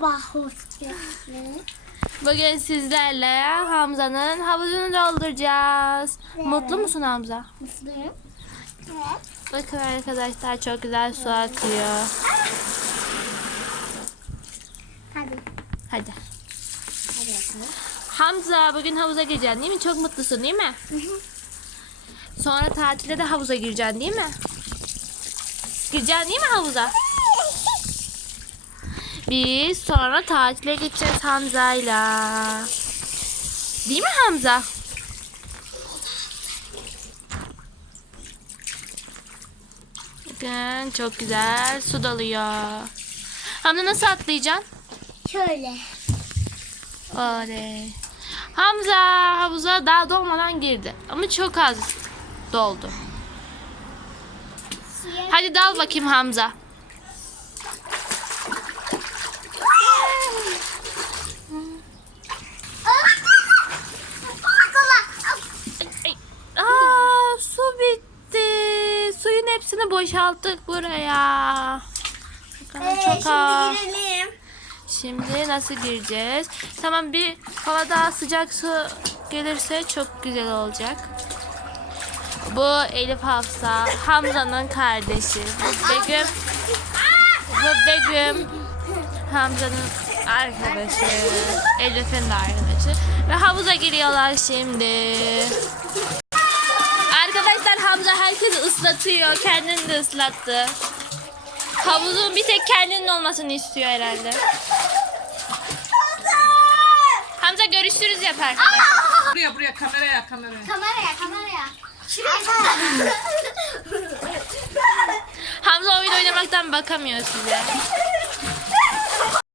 Merhaba hoş geldiniz. Bugün sizlerle Hamza'nın havuzunu dolduracağız. Evet. Mutlu musun Hamza? Mutluyum. Evet. Bakın arkadaşlar çok güzel su akıyor. Hadi. Hadi. Hadi bakalım. Hamza bugün havuza gireceksin değil mi? Çok mutlusun değil mi? Sonra tatilde de havuza gireceksin değil mi? Gireceksin değil mi havuza? Biz sonra tatile gideceğiz Hamza'yla. Değil mi Hamza? Bakın çok güzel su dalıyor. Hamza nasıl atlayacaksın? Şöyle. Oley. Hamza havuza daha dolmadan girdi. Ama çok az doldu. Hadi dal bakayım Hamza. Hepsini boşalttık buraya. Bakın Ee, çok az. şimdi girelim. Şimdi nasıl gireceğiz? Tamam bir hava daha sıcak su gelirse çok güzel olacak. Bu Elif Hafsa, Hamza'nın kardeşi. Bu Begüm. Bu Begüm. Hamza'nın arkadaşı. Elif'in de arkadaşı. Ve havuza giriyorlar şimdi. Arkadaşlar Hamza herkesi ıslatıyor. Kendini de ıslattı. Havuzun bir tek kendinin olmasını istiyor herhalde. Hamza görüşürüz yap arkadaşlar. Buraya buraya kameraya kameraya. Kameraya kameraya. Şuraya. Hamza oyun oynamaktan bakamıyor size.